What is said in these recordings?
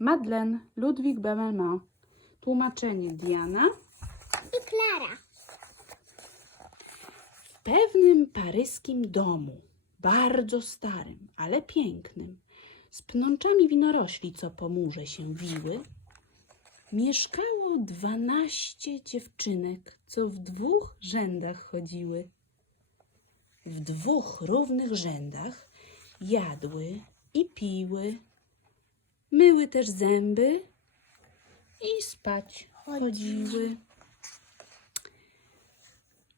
Madeleine Ludwig Bemelma. Tłumaczenie Diana. I Klara. W pewnym paryskim domu, bardzo starym, ale pięknym, z pnączami winorośli, co po murze się wiły, mieszkało dwanaście dziewczynek, co w dwóch rzędach chodziły. W dwóch równych rzędach jadły i piły, myły też zęby i spać chodziły.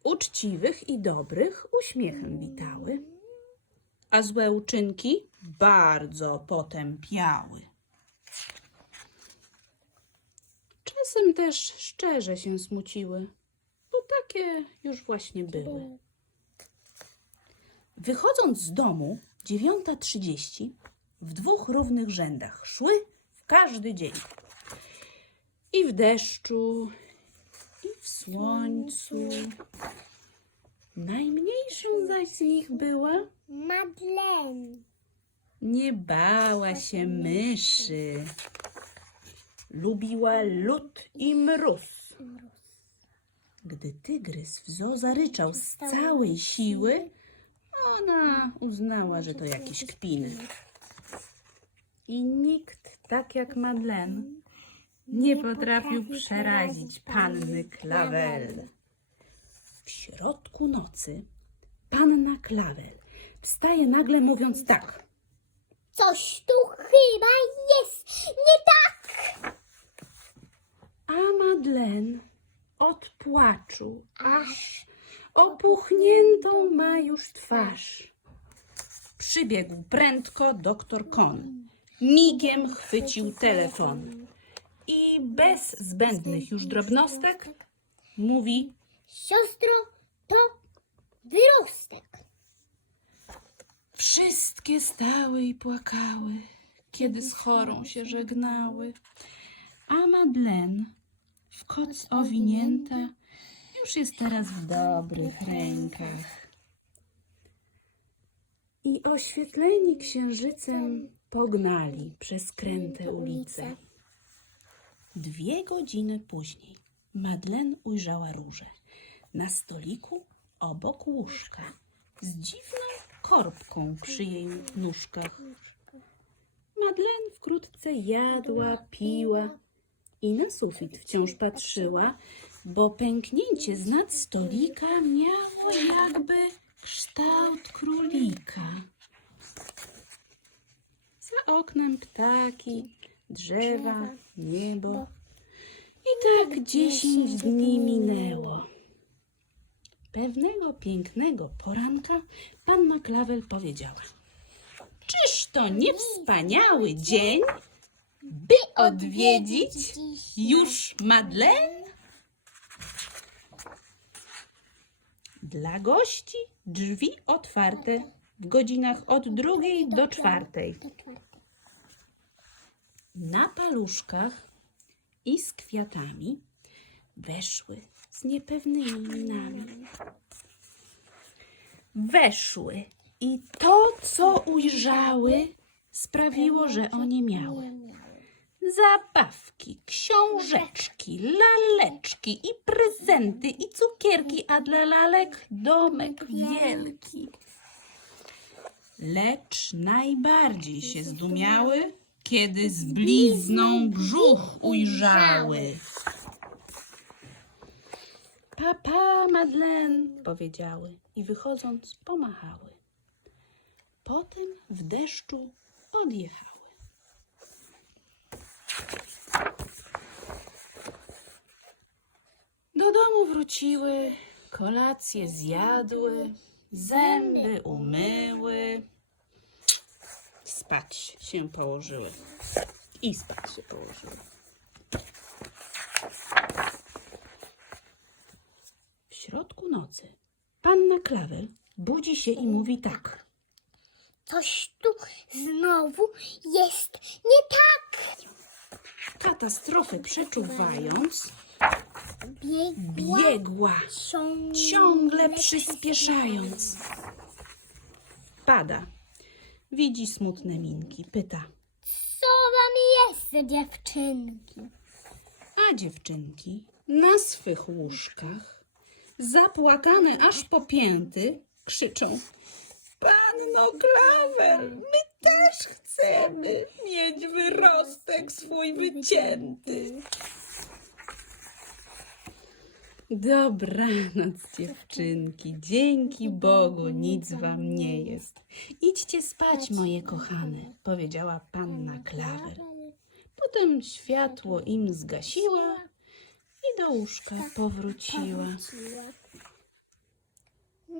Uczciwych i dobrych uśmiechem witały, a złe uczynki bardzo potępiały. Czasem też szczerze się smuciły, bo takie już właśnie były. Wychodząc z domu, dziewiąta trzydzieści, w dwóch równych rzędach szły w każdy dzień. I w deszczu, i w słońcu. Najmniejszą zaś z nich była, Madeleine. nie bała się myszy. Lubiła lód i mróz. Gdy tygrys w zoo zaryczał z całej siły, ona uznała, że to jakiś kpin. I nikt, tak jak Madeleine, nie potrafił przerazić panny Klawel. W środku nocy panna Klawel wstaje nagle mówiąc tak. Coś tu chyba jest nie tak. A Madeleine od płaczu aż opuchniętą ma już twarz. Przybiegł prędko doktor Kon. Migiem chwycił telefon i bez zbędnych już drobnostek mówi Siostro, to wyrostek. Wszystkie stały i płakały, kiedy z chorą się żegnały. A Madeleine, w koc owinięta, już jest teraz w dobrych rękach. I oświetleni księżycem pognali przez kręte ulice. Dwie godziny później Madeleine ujrzała różę na stoliku obok łóżka z dziwną korbką przy jej nóżkach. Madeleine wkrótce jadła, piła i na sufit wciąż patrzyła, bo pęknięcie z nad stolika miało jakby kształt królika. Za oknem ptaki, drzewa, niebo. I tak dziesięć dni minęło. Pewnego pięknego poranka panna Klawel powiedziała: Czyż to nie wspaniały dzień, by odwiedzić już Madeleine? Dla gości drzwi otwarte w godzinach od drugiej do czwartej. Na paluszkach i z kwiatami weszły z niepewnymi minami. Weszły i to, co ujrzały, sprawiło, że one miały zabawki, książeczki, laleczki i prezenty i cukierki, a dla lalek domek wielki. Lecz najbardziej się zdumiały, kiedy z blizną brzuch ujrzały. Papa, Madeleine, powiedziały i wychodząc pomachały. Potem w deszczu odjechały. Do domu wróciły, kolację zjadły, zęby umyły. Spać się położyły. I spać się położyły. W środku nocy panna Klawel budzi się i mówi tak. Coś tu znowu jest nie tak. Katastrofę przeczuwając, Biegła biegła, ciągle, ciągle przyspieszając. Pada. Widzi smutne minki. Pyta. Co wam bez dziewczynki. A dziewczynki na swych łóżkach, zapłakane aż po pięty, krzyczą Panno Klawer, my też chcemy mieć wyrostek swój wycięty. Dobranoc, dziewczynki. Dzięki Bogu nic wam nie jest. Idźcie spać, moje kochane, powiedziała panna Klawer. Potem światło im zgasiła i do łóżka powróciła.